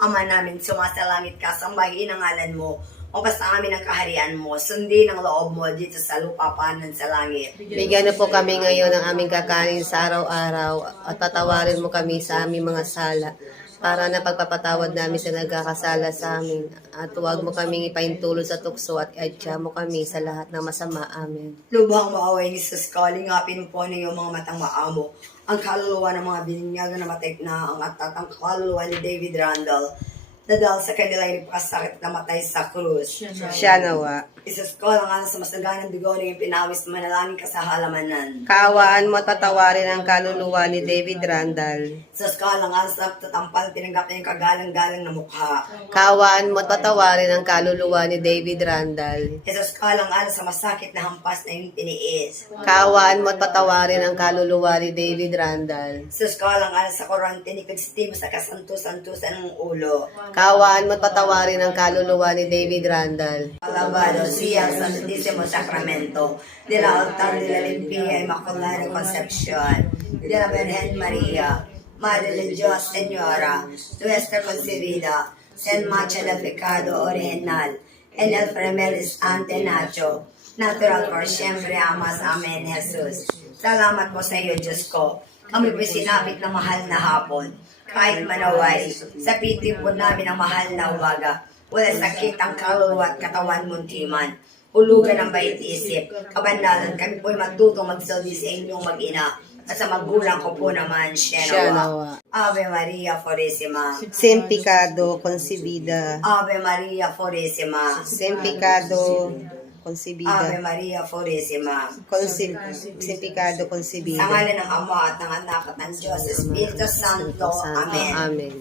Ama namin, sumasalangit ka, sambahin ang ngalan mo. Mapasa amin ang kaharian mo, sundin ang loob mo dito sa lupa, panan sa langit. Bigyan mo po kami ngayon ng aming kakanin sa araw-araw at patawarin mo kami sa aming mga sala para na pagpapatawad namin sa nagkakasala sa amin. At huwag mo kaming ipaintulot sa tukso at iadya mo kami sa lahat ng masama. Amen. Lubhang maaway ni Jesus, kalingapin po ng iyong mga matang maamo. Ang kaluluwa ng mga bininyagan na matay na ang atatang kaluluwa ni David Randall. Na dahil sa kanila ay nagpakasakit na matay sa krus. Siya nawa. Jesus ko, lang sa mas naganang dugo ng pinawis manalangin ka sa halamanan. Kaawaan mo at patawarin ang kaluluwa ni David Randall. Jesus ko, lang sa tatampal, tinanggap na yung kagalang-galang na mukha. Kaawaan mo at patawarin ang kaluluwa ni David Randall. Jesus ko, lang sa masakit na hampas na yung tiniis. Kaawaan mo at patawarin ang kaluluwa ni David Randall. Jesus ko, lang sa kurante ni Kristimo sa kasanto-santusan ng ulo. Kaawaan mo at patawarin ang kaluluwa ni David Randall. Alabado siya sa Santísimo Sacramento de la Altar de la Limpia Inmaculada Concepción de la Virgen María, Madre de Dios, Señora, nuestra concebida, sin mancha de pecado original, en el primer instante nacho, natural por siempre amas. Amen, Jesus. Salamat po sa iyo, Diyos ko. Kami po'y sinapit na mahal na hapon. Kahit manaway, sa piting po namin ang mahal na umaga. Wala sakit ang kaluluwa at katawan muntiman. Hulugan ang bait isip. Kabandalan, kami po'y matutong magsaldi sa inyong mag-ina. At sa magulang ko po naman, Siya nawa. Shenawa. Ave Maria Purísima. Sin pecado concebida. Ave Maria Purísima. Sin pecado Ave concebida. Maria Purísima. Sin pecado Sa concebida. ngalan ng Ama at ng Anak at ng Diyos, Espiritu Santo. Amen. Amen.